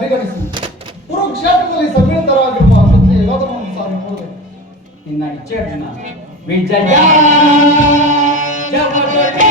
ಪರಿಗಣಿಸಿ ಕುರುಕ್ಷೇತ್ರದಲ್ಲಿ ಸಮ್ಮಿಳಿತರಾಗಿರುವ ಕ್ಷತ್ರಿಯ ಯೋಧನನ್ನು ಸಾರಿಕೊಳ್ಳದೆ ನಿನ್ನ ಇಚ್ಛೆ ಅರ್ಜುನ. ವಿಜಯ ಜಗದೊಡೆ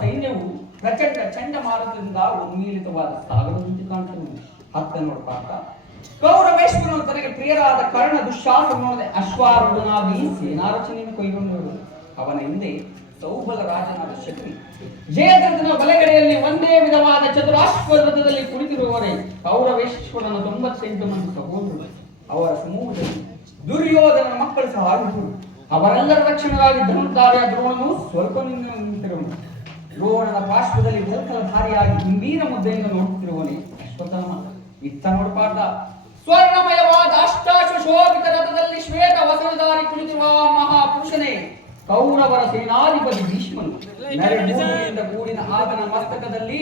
ಸೈನ್ಯವು ಪ್ರಚಂಡ ಚಂಡಮಾರುತದಿಂದ ಉನ್ಮೀಲಿತವಾದ ಸಾಗರದಂತೆ ಕಾಣ್ತದೆ. ಹತ್ತ ನೋಡ್ಪಾಕ ಕೌರವೇಶ್ವರನು ತನಗೆ ಪ್ರಿಯರಾದ ಕರ್ಣ ದುಶ್ಯಾಸನೋದೆ ಅಶ್ವಾರೂಢನಾಗಿ ಸೇನಾರಚನೆಯನ್ನು ಕೈಗೊಂಡರು. ಅವನ ಹಿಂದೆ ಸೌಬಲ ರಾಜನಾದ ಶಕ್ತಿ ಜಯದ್ರಥನ ಬಲಗಡೆಯಲ್ಲಿ ಒಂದೇ ವಿಧವಾದ ಚತುರಾಶ್ವರಥದಲ್ಲಿ ಕುಳಿತಿರುವವರೇ ಕೌರವೇಶ್ವರನ 98 ಮಂದಿ ಸಹೋದರರು. ಅವರ ಸಮೂಹದಲ್ಲಿ ದುರ್ಯೋಧನ ಮಕ್ಕಳು ಸಹ ಇದ್ದರು. ಅವರೆಲ್ಲರ ರಕ್ಷಣೆಗಾಗಿ ಧನುರ್ಧಾರಿಯ ದ್ರೋಣನು ಸ್ವಲ್ಪ ನಿಂತಿರುವನು. ದ್ರೋಣನ ಪಾರ್ಶ್ವದಲ್ಲಿ ಧಾರಿಯಾಗಿ ಗಂಭೀರ ಮುದ್ದೆಯಿಂದ ನೋಡುತ್ತಿರುವನೇ ಅಶ್ವತ್ಥಾಮ. ಇತ್ತ ನೋಡ್ಪಾಟ ಸ್ವರ್ಣಮಯವಾದ ಅಷ್ಟಾಶೋಭಿತ ರಥದಲ್ಲಿ ಶ್ವೇತ ವಸನಧಾರಿ ಕುಳಿತಿರುವ ಮಹಾಪುರುಷನೇ ಕೌರವರ ಸೇನಾಧಿಪತಿ ಭೀಷ್ಮನು. ನರೆಮೂಡಿನಿಂದ ಕೂಡಿನ ಆತನ ಮಸ್ತಕದಲ್ಲಿ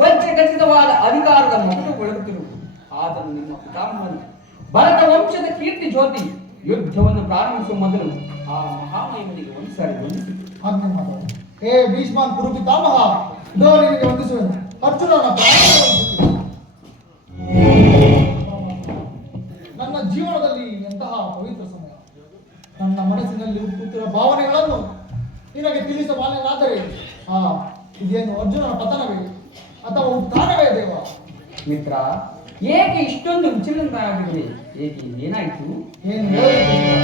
ವಜ್ರ ಖಚಿತವಾದ ಅಧಿಕಾರದ ಮಗುಟು ಬೆಳಗುತ್ತಿರುವುದು. ಆತನು ನಿಮ್ಮ ಪಿತಾಮಹನು ಭರತ ವಂಶದ ಕೀರ್ತಿ ಜ್ಯೋತಿ. ಯುದ್ಧವನ್ನು ಪ್ರಾರಂಭಿಸುವ ಮೊದಲು ಆ ಮಹಾಮಹಿಮನಿಗೆ ಒಂದ್ಸಾರಿ ವಂದಿಸಿತು. ಹೇ ಭೀಷ್ಮನ್ ಕುರು ಪಿತಾಮಹ, ನಿನಗೆ ವಂದಿಸುವೆನು. ಅರ್ಜುನನ ನನ್ನ ಜೀವನದಲ್ಲಿ ಎಂತಹ ಪವಿತ್ರ ಸಮಯ. ನನ್ನ ಮನಸ್ಸಿನಲ್ಲಿ ಹುಟ್ಟುತ್ತಿರುವ ಭಾವನೆಗಳನ್ನು ನಿನಗೆ ತಿಳಿಸಬಾರದಾದರೆ ಇದೇನು ಅರ್ಜುನನ ಪತನವೇ ಅಥವಾ ಉತ್ಥಾನವೇ ದೇವ? ಮಿತ್ರ, ಏಕೆ ಇಷ್ಟೊಂದು ವಿಚಲನರಾಗಿರುವೆ? ಏಕೆ ಏನಾಯ್ತು? ಏನು ಹೇಳುತ್ತಿದ್ದೀರಾ?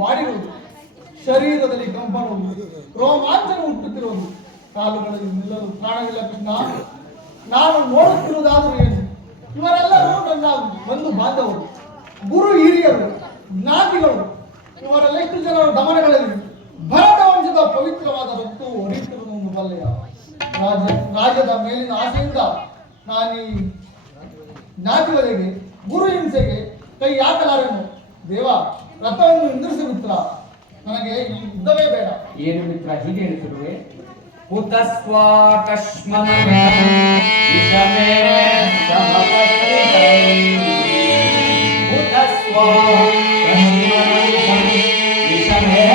ಬಾಡಿರುವುದು, ಶರೀರದಲ್ಲಿ ಕಂಪನವು, ರೋಮಾಂಚನ ಹುಟ್ಟುತ್ತಿರುವುದು, ಕಾಲುಗಳಲ್ಲಿ ನಿಲ್ಲಲು ಪ್ರಾಣವಿಲ್ಲ ಕೃಷ್ಣ. ನಾನು ನೋಡುತ್ತಿರುವುದಾದರೂ ಏನು? ಇವರೆಲ್ಲರೂ ನನ್ನ ಬಂಧು ಬಾಂಧವರು, ಗುರು ಹಿರಿಯರು, ಜ್ಞಾತಿಗಳು. ಇವರೆಲ್ಲ ಎಷ್ಟು ಜನರ ಗಮನಗಳಲ್ಲಿ ಭರತ ವಂಶದ ಪವಿತ್ರವಾದ ರಕ್ತವು ಹೊಡೆಯುತ್ತಿರುವುದು ಬಲ್ಲೆಯ. ರಾಜ್ಯದ ಮೇಲಿನ ಆಸೆಯಿಂದ ನಾನು ಈ ಜ್ಞಾತಿಗಳಿಗೆ ಗುರು ಹಿಂಸೆಗೆ ಕೈ ಹಾಕಲಾರೆನು. ದೇವ, ರಥವನ್ನು ನಿಂದಿರಿಸಿ ಮಿತ್ರ, ನನಗೆ ಈ ಯುದ್ಧವೇ ಬೇಡ. ಏನು ಮಿತ್ರ ಹೀಗೆ ಹೇಳ್ತಿರುವೆ? ಉತಸ್ವಾ ಕಶ್ಮಲ ವಿಷಮೇ ಉತಸ್ವಾ ವಿಷಮೇ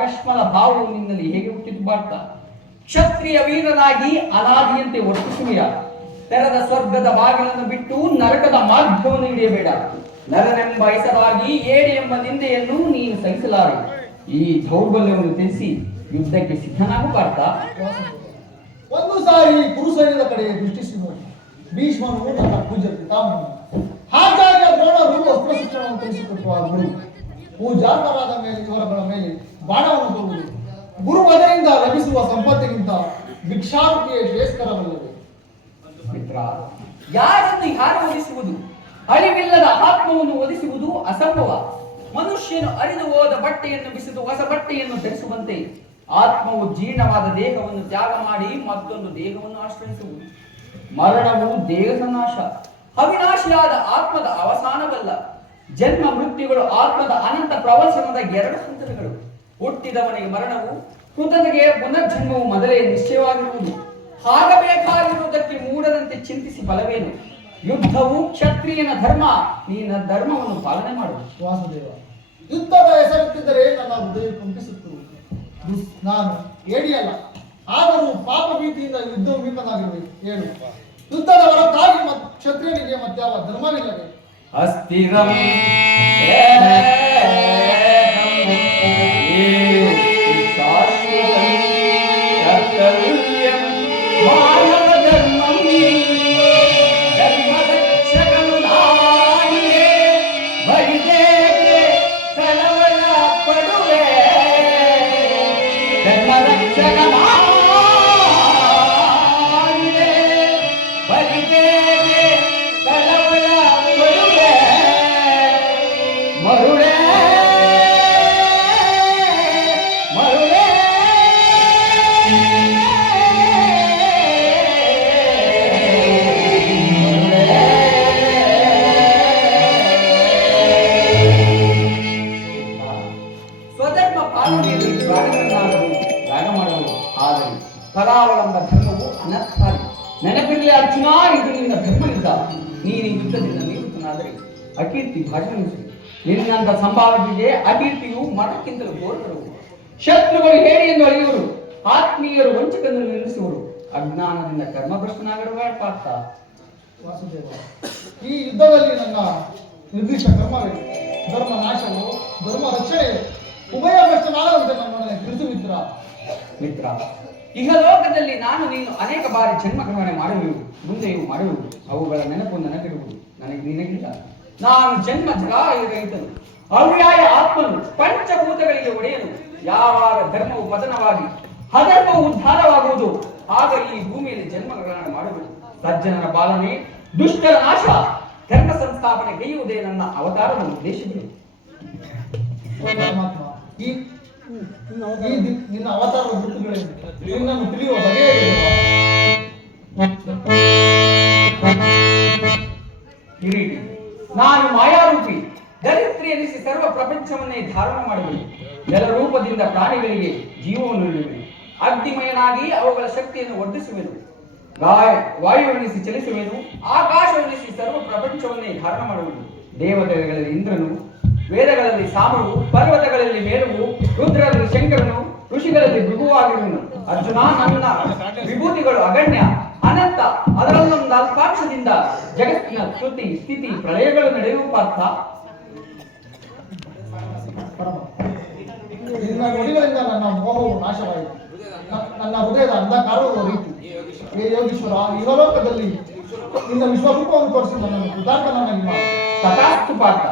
ಕಶ್ಮಲ ಭಾವವು ನಿನ್ನಲ್ಲಿ ಹೇಗೆ ಹುಟ್ಟಿತು ಭಾರತ? ಕ್ಷತ್ರಿಯ ವೀರನಾಗಿ ಅನಾದಿಯಂತೆ ವರ್ತಿಸುವಿಯ. ತೆರೆದ ಸ್ವರ್ಗದ ಬಾಗಿಲನ್ನು ಬಿಟ್ಟು ನರಕದ ಮಾರ್ಗವನ್ನು ಹಿಡಿಯಬೇಡ. ನರನೆಂಬ ಹೆಸರಾಗಿ ಏಡಿ ಎಂಬ ನಿಂದೆಯನ್ನು ನೀನು ಸಹಿಸಲಾರೆ. ಈ ದೌರ್ಬಲ್ಯವನ್ನು ತಿಳಿಸಿ ಯುದ್ಧಕ್ಕೆ ಸಿದ್ಧನಾಗು ಭಾರತ. ಒಂದು ಸಾರಿ ಕುರುಸೈನ್ಯದ ಕಡೆ ದೃಷ್ಟಿಸಿ ನೋಡಿ. ಭೀಷ್ಮನು ನನ್ನ ಪೂಜ್ಯ ಪಿತಾಮಹನು, ಹಾಗಾಗಿ ದ್ರೋಣರು ಅಸ್ತ್ರ ಶಿಕ್ಷಣವನ್ನು ತಿಳಿಸಿಕೊಟ್ಟುವ ಗುರು. ಪೂಜಾರ್ಹರಾದ ಮೇಲೆ ಇವರಗಳ ಮೇಲೆ ಬಾಣವನ್ನು ತರುವುದು ಗುರು ವಧೆಯಿಂದ ಲಭಿಸುವ ಸಂಪತ್ತಿಗಿಂತ ಭಿಕ್ಷಾವೃತಿಯೇ ಶ್ರೇಷ್ಠರವಲ್ಲವೇ? ಮಿತ್ರ, ಯಾರನ್ನು ಯಾರು ಒಲಿಸುವುದು? ಅರಿವಿಲ್ಲದ ಆತ್ಮವನ್ನು ಒಲಿಸುವುದು ಅಸಂಭವ. ಮನುಷ್ಯನು ಅರಿದು ಹೋದ ಬಟ್ಟೆಯನ್ನು ಬಿಸಿದು ಹೊಸ ಬಟ್ಟೆಯನ್ನು ಧರಿಸುವಂತೆ ಆತ್ಮವು ಜೀರ್ಣವಾದ ದೇಹವನ್ನು ತ್ಯಾಗ ಮಾಡಿ ಮತ್ತೊಂದು ದೇಹವನ್ನು ಆಶ್ರಯಿಸುವುದು. ಮರಣವು ದೇಹದ ನಾಶ, ಅವಿನಾಶಿಯಾದ ಆತ್ಮದ ಅವಸಾನವಲ್ಲ. ಜನ್ಮ ಮೃತ್ಯುಗಳು ಆತ್ಮದ ಅನಂತ ಪ್ರವಚನದ ಎರಡು ಸೂತ್ರಗಳು. ಹುಟ್ಟಿದವನಿಗೆ ಮರಣವು, ಕೃತನಿಗೆ ಪುನರ್ಜನ್ಮವು ಮೊದಲೇ ನಿಶ್ಚಯವಾಗಿರುವುದು. ಆಗಬೇಕಾಗಿರುವುದಕ್ಕೆ ಮೂಡದಂತೆ ಚಿಂತಿಸಿ ಫಲವೇನು? ಯುದ್ಧವು ಕ್ಷತ್ರಿಯನ ಧರ್ಮ, ನೀನ ಧರ್ಮವನ್ನು ಪಾಲನೆ ಮಾಡು. ವಾಸುದೇವ, ಯುದ್ಧದ ಹೆಸರುತ್ತಿದ್ದರೆ ನನ್ನ ಹೃದಯ ಕಂಪಿಸುತ್ತಿರುವುದು. ನಾನು ಏಡಿಯಲ್ಲ, ಆದರೂ ಪಾಪ ಭೀತಿಯಿಂದ ಯುದ್ಧ ವಿಮುಖನಾಗಿರಬೇಕು. ಹೇಳು, ಯುದ್ಧದ ಹೊರತಾಗಿ ಕ್ಷತ್ರಿಯನಿಗೆ ಮತ್ಯಾವ ಧರ್ಮವಿಲ್ಲವೇ? ಅಸ್ಥಿರಂ ಪರಾವಲಂಬ ಧರ್ಮವು ಅನರ್ಥಾರಿ. ನೆನಪಿರಲಿ ಅರ್ಜುನ, ಇದು ನಿನ್ನ ಧರ್ಮವಿಲ್ಲ. ನೀನು ಯುದ್ಧದಿಂದ ನಿವೃತ್ತನಾದರೆ ಅಕೀರ್ತಿ ಭಾಷಣಿಸಿ. ನಿನ್ನಂತ ಸಂಭಾವನೆಗೆ ಅಕೀರ್ತಿಯು ಮಠಕ್ಕಿಂತಲೂ ಘೋರತರವು. ಶತ್ರುಗಳು ಹೇಳಿ ಎಂದು ಅಳೆಯುವರು, ಆತ್ಮೀಯರು ವಂಚಕನ್ನು ನಿಲ್ಲಿಸುವರು. ಅಜ್ಞಾನದಿಂದ ಕರ್ಮಭ್ರಷ್ಟನಾಗಿರುವ ಪಾರ್ಥ. ವಾಸುದೇವ, ಈ ಯುದ್ಧದಲ್ಲಿ ನನ್ನ ನಿರ್ದಿಷ್ಟ ಕರ್ಮವೇ ಧರ್ಮ ನಾಶವು, ಧರ್ಮ ರಕ್ಷಣೆ ಉಭಯ ಭ್ರಷ್ಟನಾಗದಂತೆ ನಮ್ಮನ್ನು ತಿಳಿಸು ಮಿತ್ರ. ಮಿತ್ರ, ಇಹಲೋಕದಲ್ಲಿ ನಾನು ನೀನು ಅನೇಕ ಬಾರಿ ಜನ್ಮಗ್ರಹಣೆ ಮಾಡುವುದು, ಮುಂದೆಯೂ ಮಾಡುವುದು. ಅವುಗಳ ನೆನಪು ನನಗಿರುವುದು, ನನಗೆ ನಿನಗಿಲ್ಲ. ನಾನು ಜನ್ಮ ಜರಾಯುರಹಿತನು, ಅವ್ಯಾಯ ಆತ್ಮನು, ಪಂಚಭೂತಗಳಿಗೆ ಒಡೆಯನು. ಯಾವಾಗ ಧರ್ಮವು ಪತನವಾಗಿ ಅಧರ್ಮವು ಉದ್ಧಾರವಾಗುವುದು, ಆಗ ಈ ಭೂಮಿಯಲ್ಲಿ ಜನ್ಮಗ್ರಹಣ ಮಾಡುವುದು. ಸಜ್ಜನರ ಪಾಲನೆ, ದುಷ್ಟರ ನಾಶ, ಧರ್ಮ ಸಂಸ್ಥಾಪನೆ ಗೈಯುವುದೇ ನನ್ನ ಅವತಾರದ ಉದ್ದೇಶಗಳು. ಪರಮಾತ್ಮ, ನಿನ್ನ ಅವತಾರದ ಗುರುತುಗಳೇನು? ನಿನ್ನನ್ನು ತಿಳಿಯುವ ಬಗೆಯೇ ಕಿರೀಟಿ, ನಾನು ಮಾಯಾರೂಪಿ, ದರಿದ್ರಿ ಎನಿಸಿ ಸರ್ವ ಪ್ರಪಂಚವನ್ನೇ ಧಾರಣ ಮಾಡುವೆನು. ಜಲರೂಪದಿಂದ ಪ್ರಾಣಿಗಳಿಗೆ ಜೀವವನ್ನು ನೀಡುವೆನು. ಅಗ್ನಿಮಯನಾಗಿ ಅವುಗಳ ಶಕ್ತಿಯನ್ನು ವರ್ಧಿಸುವೆನು. ವಾಯುವೆನಿಸಿ ಚಲಿಸುವೆನು. ಆಕಾಶವೆನಿಸಿ ಸರ್ವ ಪ್ರಪಂಚವನ್ನೇ ಧಾರಣ ಮಾಡುವೆನು. ದೇವತೆಗಳಲ್ಲಿ ಇಂದ್ರನು, ವೇದಗಳಲ್ಲಿ ಸಾಮವು, ಪರ್ವತಗಳಲ್ಲಿ ಮೇರುವು, ರುದ್ರರಲ್ಲಿ ಶಂಕರನು, ಋಷಿಗಳಲ್ಲಿ ಭೃಗುವಾಗಿರುವನು. ಅರ್ಜುನ, ನನ್ನ ವಿಭೂತಿಗಳು ಅಗಣ್ಯ, ಅನಂತ. ಅದರಲ್ಲೊಂದು ಅಲ್ಪಾಕ್ಷದಿಂದ ಜಗತ್ತಿನ ಸ್ತುತಿ ಸ್ಥಿತಿ ಪ್ರಳಯಗಳು ನಡೆಯುವ ಪಾರ್ಥ. ನಿನ್ನ ನುಡಿಗಳಿಂದ ನನ್ನ ಮೋಹವು ನಾಶವಾಯಿತು, ನನ್ನ ಹೃದಯದ ಅಂಧಕಾರವು ರೀತಿ. ಹೇ ಯೋಗೀಶ್ವರ, ಇಹಲೋಕದಲ್ಲಿ ನಿನ್ನ ವಿಶ್ವರೂಪವನ್ನು ತೋರಿಸಿ ನನ್ನನ್ನು ಕೃತಾರ್ಥನನ್ನಾಗಿ ಮಾಡು. ತಥಾಸ್ತು ಪಾರ್ಥ.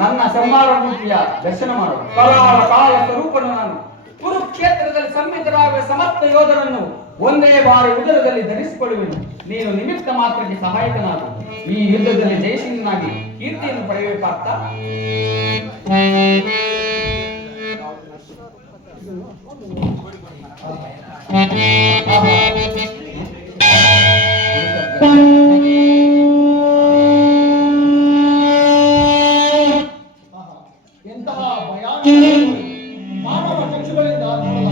ನನ್ನ ಸಂಹಾರ ಮೂರ್ತಿಯ ದರ್ಶನ ಮಾಡು. ಕಾಲ ಕಾಲ ಸ್ವರೂಪನು ನಾನು. ಕುರುಕ್ಷೇತ್ರದಲ್ಲಿ ಸಂಮಿತರಾಗುವ ಸಮಸ್ತ ಯೋಧರನ್ನು ಒಂದೇ ಬಾರಿ ಉದರದಲ್ಲಿ ಧರಿಸಿಕೊಳ್ಳುವೆನು. ನೀನು ನಿಮಿತ್ತ ಮಾತ್ರಕ್ಕೆ ಸಹಾಯಕನಾಗು. ಈ ಯುದ್ಧದಲ್ಲಿ ಜಯಶೀಲನಾಗಿ ಕೀರ್ತಿಯನ್ನು ಪಡೆಯುವೆ ಪಾರ್ಥ. ಎಂತಹ ಭಯಾನಕ ಮಾನವ ಚಕ್ಷುಗಳಿಂದ ನೋಡದ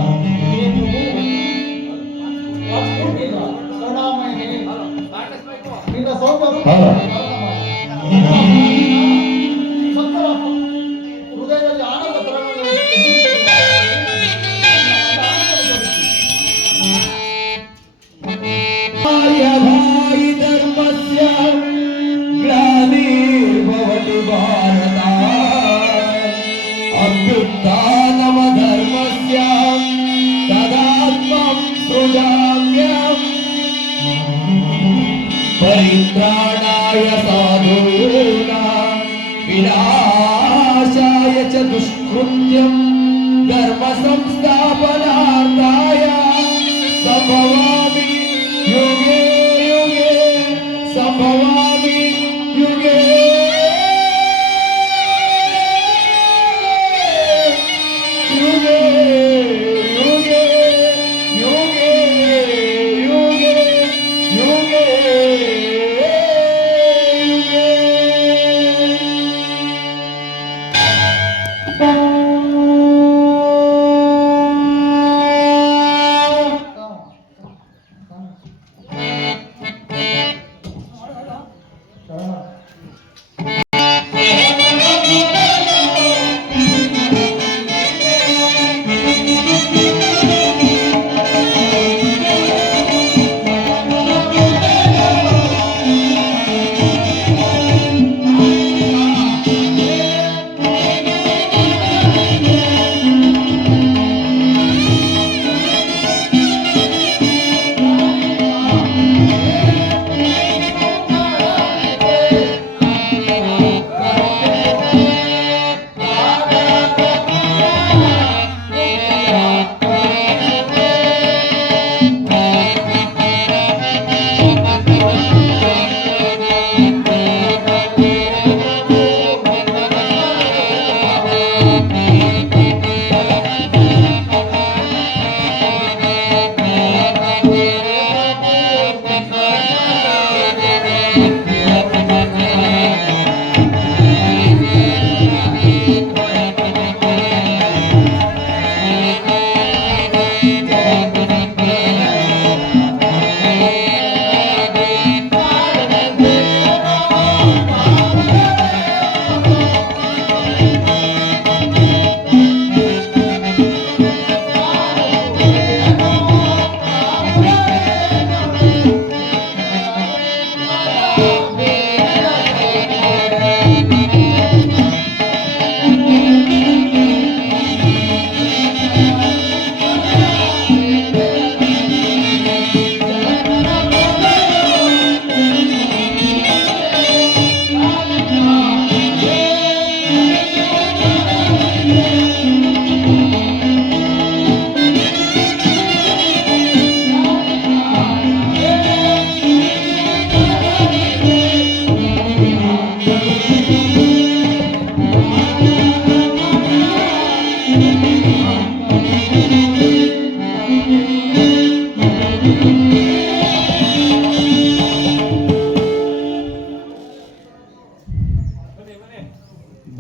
ಕರುಣಾಮಯನೇ, ನಿನ್ನ ಸೌಂದರ್ಯ ಭಕ್ತರ ಹೃದಯದಲ್ಲಿ ಆನಂದ ಧರ್ಮಸ್ಯ ಗ್ಲಾನಿರ್ಭವತಿ ಭಾರತ ಅಭ್ಯುತ್ಥಾನಮ ಧರ್ಮಸ್ಯ ತದಾತ್ಮಂ ಸೃಜಾಮ್ಯಹಂ ಪರಿತ್ರಾಣಾಯ ಸಾಧೂನಾಂ ವಿನಾಶಾಯ ಚ ದುಷ್ಕೃತ್ಯಂ ಧರ್ಮ ಸಂಸ್ಥಾಪನಾರ್ಥಾಯ ಸಂಭವಾಮಿ ಯುಗೆ ಯುಗೆ ಸಂಭವಾಮಿ ಯುಗೆ ಯುಗೆ ಯುಗೆ ಯುಗೆ ಯುಗೆ ಯುಗೆ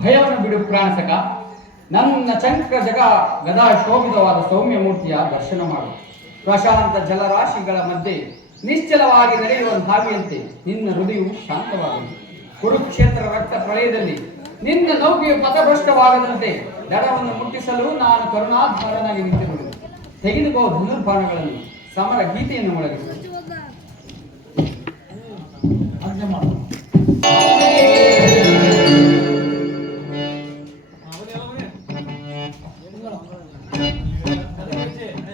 ಭಯವನ್ನು ಬಿಡು ಪ್ರಾಣಸಕ. ನನ್ನ ಚಂಕ್ರ ಜಗ ಗದಾ ಶೋಭಿತವಾದ ಸೌಮ್ಯ ಮೂರ್ತಿಯ ದರ್ಶನ ಮಾಡು. ಪ್ರಶಾಂತ ಜಲರಾಶಿಗಳ ಮಧ್ಯೆ ನಿಶ್ಚಲವಾಗಿ ನಡೆಯುವ ಹಾವಿಯಂತೆ ನಿನ್ನ ಹೃದಯವು ಶಾಂತವಾಗಲಿ. ಕುರುಕ್ಷೇತ್ರ ರಕ್ತ ಪ್ರಳಯದಲ್ಲಿ ನಿನ್ನ ನೌಕೆಯು ಪಥಭ್ರಷ್ಟವಾಗದಂತೆ ದಡವನ್ನು ಮುಟ್ಟಿಸಲು ನಾನು ಕರುಣಾಧಾರನಾಗಿ ನಿಂತಿರುವುದು. ತೆಗೆದುಕೋ ಧನುರ್ಬಾಣಗಳನ್ನು, ಸಮರ ಗೀತೆಯನ್ನು ಮೊಳಗಿಸು.